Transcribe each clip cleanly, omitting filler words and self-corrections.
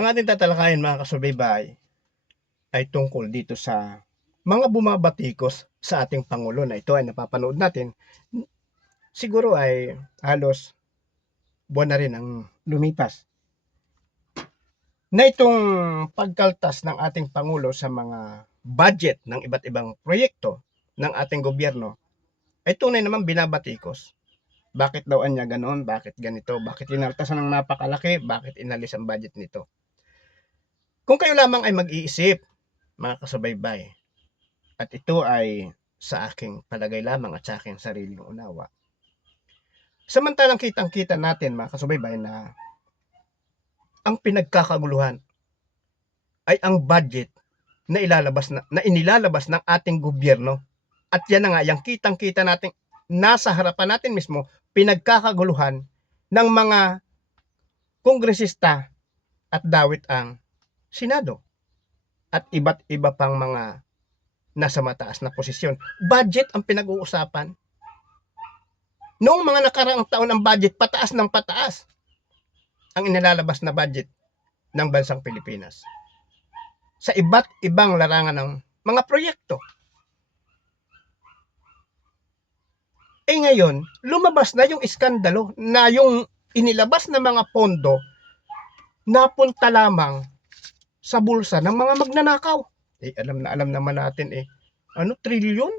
Ang ating tatalakayin mga kasubaybay ay tungkol dito sa mga bumabatikos sa ating Pangulo na ito ay napapanood natin. Siguro ay halos buwan na rin ang lumipas. Na itong pagkaltas ng ating Pangulo sa mga budget ng iba't ibang proyekto ng ating gobyerno ay tunay naman binabatikos. Bakit daw anya ganoon? Bakit ganito? Bakit inaltasan ng napakalaki? Bakit inalis ang budget nito? Kung kayo lamang ay mag-iisip, mga kasubaybay, at ito ay sa aking palagay lamang at sa aking sariling unawa. Samantalang kitang-kita natin, mga kasubaybay, na ang pinagkakaguluhan ay ang budget na inilalabas ng ating gobyerno. At yan na nga, yung kitang-kita natin, nasa harapan natin mismo, pinagkakaguluhan ng mga kongresista at dawit ang Senado at iba't iba pang mga nasa mataas na posisyon. Budget ang pinag-uusapan. Noong mga nakaraang taon ang budget, pataas ng pataas ang inilalabas na budget ng bansang Pilipinas sa iba't ibang larangan ng mga proyekto. Ngayon, lumabas na yung iskandalo na yung inilabas na mga pondo napunta lamang sa bulsa ng mga magnanakaw. Alam naman natin trilyon?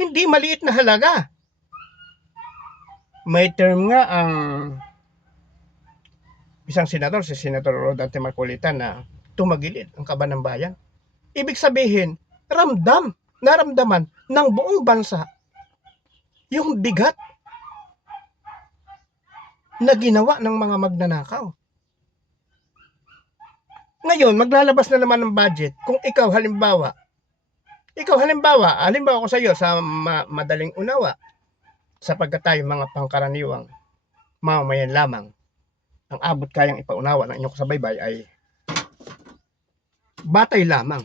Hindi maliit na halaga. May term nga ang isang senador, si Senator Rodante Marcolita, na tumagilid ang kaba ng bayan. Ibig sabihin, naramdaman ng buong bansa yung bigat na ginawa ng mga magnanakaw. Ngayon, maglalabas na naman ng budget. Kung ikaw halimbawa ko sa iyo sa madaling unawa, sapagkat tayo mga pangkaraniwang mamamayan lamang, ang abot kayang ipaunawa ng inyong kasabaybay ay batay lamang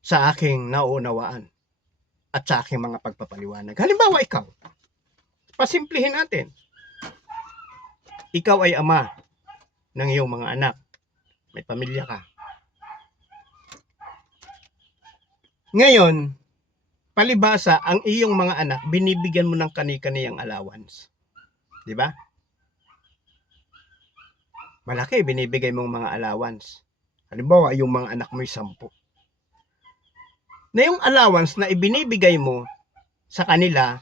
sa aking nauunawaan at sa aking mga pagpapaliwanag. Halimbawa ikaw, pasimplihin natin. Ikaw ay ama ng iyong mga anak. May pamilya ka. Ngayon, palibasa, ang iyong mga anak, binibigyan mo ng kani-kaniyang allowance. Di ba? Malaki, binibigay mong mga allowance. Halimbawa, yung mga anak mo'y 10. Na yung allowance na ibinibigay mo sa kanila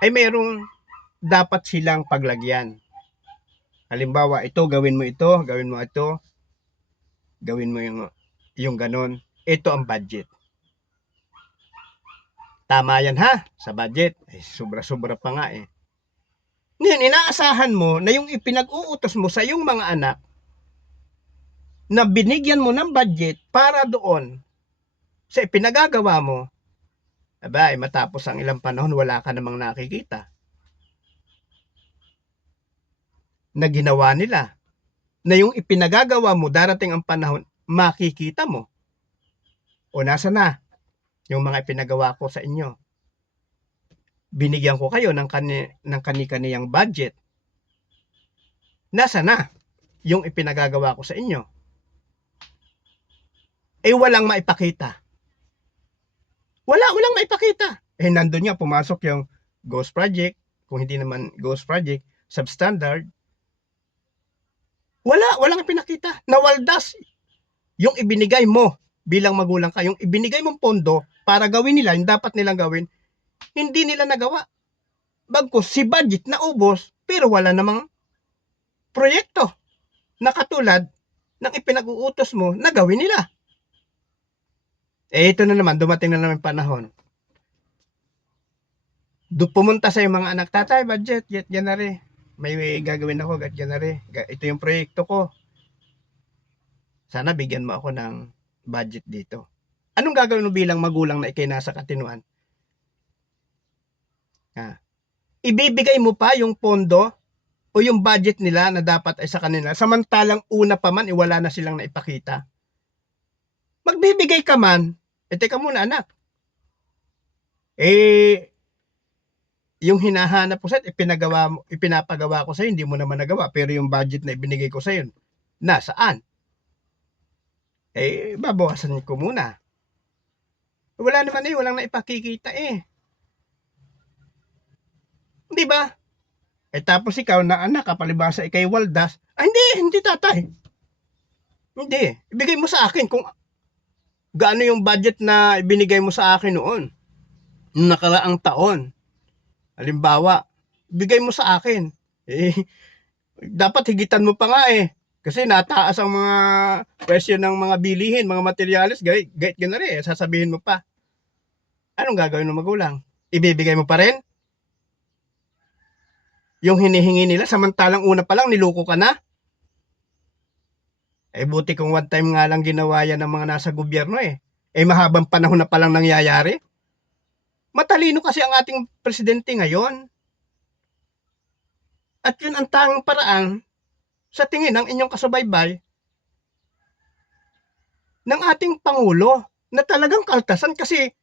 ay mayroong dapat silang paglagyan. Halimbawa, gawin mo ito, gawin mo ito, gawin mo yung ganon. Ito ang budget. Tama yan ha, sa budget. Sobra-sobra pa nga eh. Ngayon, inaasahan mo na yung ipinag-uutos mo sa iyong mga anak na binigyan mo ng budget para doon sa ipinagagawa mo, matapos ang ilang panahon, wala ka namang nakikita na ginawa nila. Na yung ipinagagawa mo, darating ang panahon, makikita mo. O nasa na yung mga ipinagawa ko sa inyo. Binigyan ko kayo ng kani-kaniyang budget. Nasa na yung ipinagagawa ko sa inyo? Walang maipakita. Walang maipakita. Nandun nga, pumasok yung Ghost Project. Kung hindi naman Ghost Project, substandard. Walang ipinakita. Nawaldas yung ibinigay mo bilang magulang ka. Yung ibinigay mong pondo para gawin nila, yung dapat nilang gawin, hindi nila nagawa. Bagkus si budget na ubos, pero wala namang proyekto na katulad ng ipinag-uutos mo na gawin nila. Ito na naman, dumating na naman panahon. Pumunta sa mga anak, tatay, budget, yan na rin. May gagawin ako, yan na rin. Ito yung proyekto ko. Sana bigyan mo ako ng budget dito. Anong gagawin mo bilang magulang na ikay nasa katinuan? Ibibigay mo pa yung pondo o yung budget nila na dapat ay sa kanila, samantalang una pa man, wala na silang naipakita. Magbibigay ka man, teka muna anak. yung hinahanap ko sa'yo, ipinapagawa ko sa'yo, hindi mo naman nagawa. Pero yung budget na ibinigay ko sa'yo, nasaan? Babawasan ko muna. Wala naman walang naipakikita Di ba? Tapos ikaw na anak, palibhasa ikay waldas, hindi tatay. Hindi. Ibigay mo sa akin kung gaano yung budget na ibinigay mo sa akin noon. Noong nakaraang taon. Halimbawa, bigay mo sa akin. Dapat higitan mo pa nga Kasi nataas ang mga presyo ng mga bilihin, mga materyales, gayet ganun sasabihin mo pa. Anong gagawin ng magulang? Ibibigay mo pa rin? Yung hinihingi nila, samantalang una pa lang niluko ka na? Buti kung one time nga lang ginawa yan ng mga nasa gobyerno mahabang panahon na palang nangyayari. Matalino kasi ang ating presidente ngayon. At yun ang tanging paraan sa tingin ng inyong kasubaybay ng ating Pangulo na talagang kaltasan kasi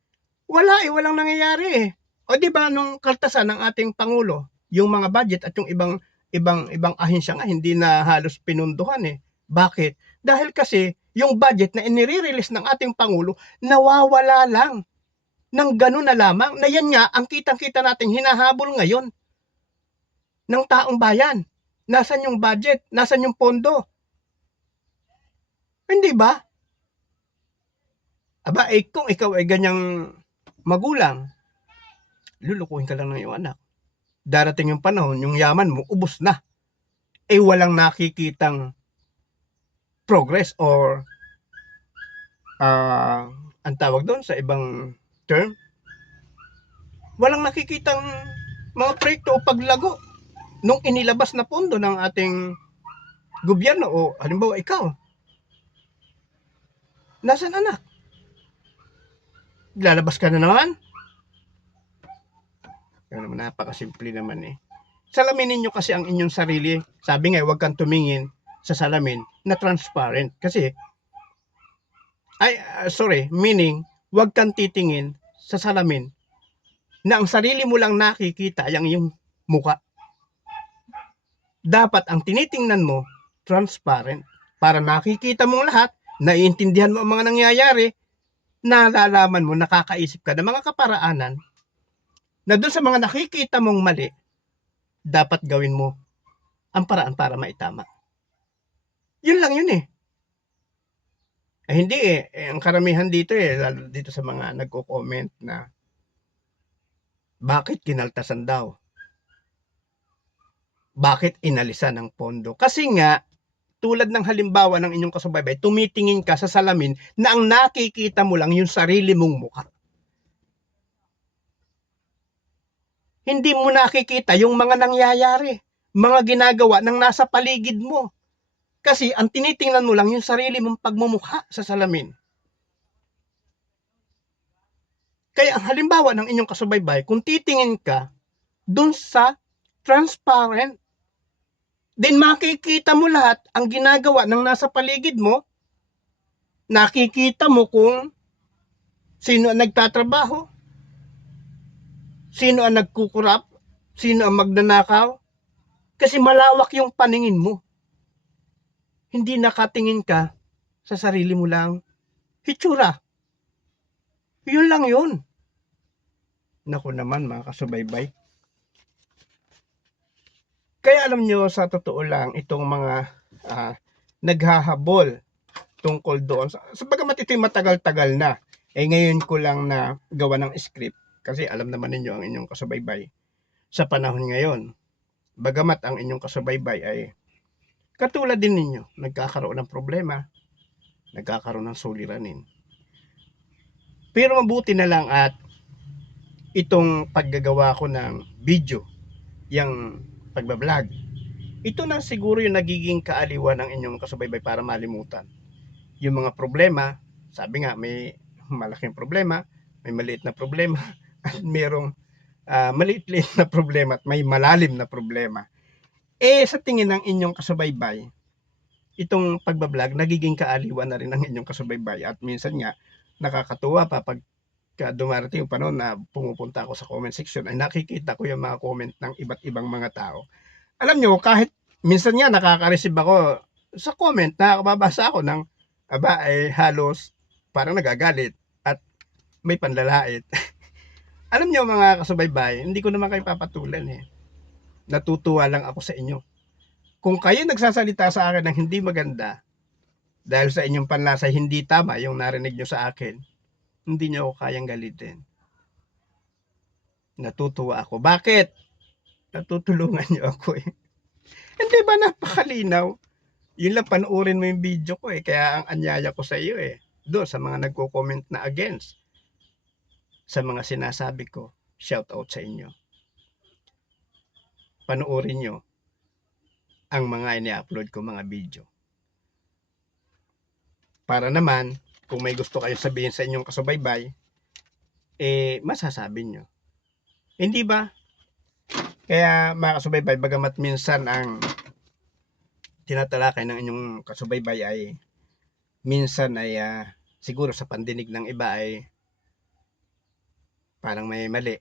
walang nangyayari O di ba nung kaltasan ng ating Pangulo, yung mga budget at yung ibang ahensya nga hindi na halos pinunduhan Bakit? Dahil kasi yung budget na inire-release ng ating Pangulo nawawala lang ng ganun na lamang na yan nga ang kitang-kita natin hinahabol ngayon ng taong bayan. Nasaan yung budget? Nasaan yung pondo? Hindi ba? Aba, kung ikaw ay ganyang magulang, lulukuhin ka lang ng iyong anak. Darating yung panahon, yung yaman mo, ubos na. Walang nakikitang progress or ang tawag doon sa ibang term, walang nakikitang mga proyekto o paglago nung inilabas na pondo ng ating gobyerno o halimbawa ikaw. Nasaan anak? Lalabas ka na naman? Napakasimple naman Salamin ninyo kasi ang inyong sarili. Sabi nga, huwag kang tumingin sa salamin na transparent. Kasi, meaning, huwag kang titingin sa salamin na ang sarili mo lang nakikita ay ang iyong muka. Dapat ang tinitingnan mo, transparent. Para nakikita mong lahat, naiintindihan mo ang mga nangyayari, nalalaman mo, nakakaisip ka ng mga kaparaanan na doon sa mga nakikita mong mali, dapat gawin mo ang paraan para maitama. Yun lang yun hindi ang karamihan dito lalo dito sa mga nagko-comment na bakit kinaltasan daw? Bakit inalisan ng pondo? Kasi nga, tulad ng halimbawa ng inyong kasubaybay, tumitingin ka sa salamin na ang nakikita mo lang yung sarili mong mukha. Hindi mo nakikita yung mga nangyayari, mga ginagawa ng nasa paligid mo. Kasi ang tinitingnan mo lang yung sarili mong pagmumukha sa salamin. Kaya ang halimbawa ng inyong kasubaybay, kung titingin ka dun sa transparent, then makikita mo lahat ang ginagawa ng nasa paligid mo, nakikita mo kung sino ang nagtatrabaho, sino ang nagkukurap, sino ang magnanakaw, kasi malawak yung paningin mo. Hindi nakatingin ka sa sarili mo lang. Hitsura. Yun lang yun. Naku naman mga kasubaybay. Kaya alam nyo, sa totoo lang, itong mga naghahabol tungkol doon. Sa bagamat ito'y matagal-tagal na, ngayon ko lang na gawa ng script. Kasi alam naman ninyo ang inyong kasubaybay sa panahon ngayon. Bagamat ang inyong kasubaybay ay katulad din ninyo, nagkakaroon ng problema, nagkakaroon ng suliranin. Pero mabuti na lang at itong paggagawa ko ng video, yung pagbablog, ito na siguro yung nagiging kaaliwan ng inyong kasubaybay para malimutan. Yung mga problema, sabi nga may malaking problema, may maliit na problema, at mayroong maliit-liit na problema at may malalim na problema. Sa tingin ng inyong kasubaybay, itong pagbablog, nagiging kaaliwan na rin ng inyong kasubaybay at minsan nga, nakakatuwa pa pag Kaya dumarating yung panahon na pumupunta ako sa comment section ay nakikita ko yung mga comment ng iba't ibang mga tao. Alam nyo, kahit minsan nga nakaka-receive ako sa comment, nakakababasa ako ng ay halos parang nagagalit at may panlalait. Alam nyo mga kasubaybay, hindi ko naman kayo papatulan eh. Natutuwa lang ako sa inyo. Kung kayo nagsasalita sa akin ng hindi maganda, dahil sa inyong panlasa hindi tama yung narinig nyo sa akin, hindi nyo ako kayang galitin. Natutuwa ako. Bakit? Natutulungan nyo ako eh. Hindi ba napakalinaw? Yun lang, panoorin mo yung video ko eh. Kaya ang anyaya ko sa iyo eh. Doon sa mga nagko-comment na against sa mga sinasabi ko, shout out sa inyo. Panoorin nyo ang mga ini-upload ko mga video. Para naman, kung may gusto kayong sabihin sa inyong kasubaybay, masasabi nyo. Hindi ba? Kaya mga kasubaybay, bagamat minsan ang tinatalakay ng inyong kasubaybay ay minsan ay siguro sa pandinig ng iba ay parang may mali.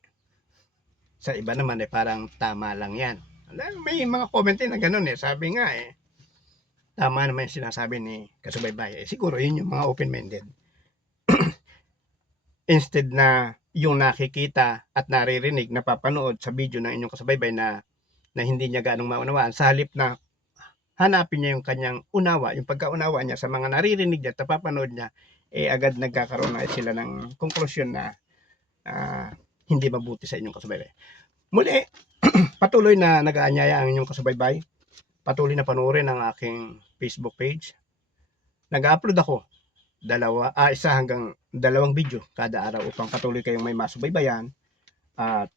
Sa iba naman ay parang tama lang yan. May mga comment din na ganun eh. Sabi nga eh, tama naman yung sinasabi ni kasubaybay. Siguro yun yung mga open-minded. Instead na yung nakikita at naririnig, napapanood sa video ng inyong kasubaybay na hindi niya ganong maunawaan, sa halip na hanapin niya yung kanyang unawa, yung pagkaunawa niya sa mga naririnig niya at napapanood niya, agad nagkakaroon na sila ng konklusyon na hindi mabuti sa inyong kasubaybay. Muli, patuloy na nag-aanyaya ang inyong kasubaybay. Patuloy na panoorin ang aking Facebook page. Nag-upload ako isa hanggang 2 video kada araw upang patuloy kayong may masubaybayan at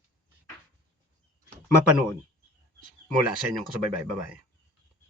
mapanood mula sa inyong kasubaybay. Bye-bye.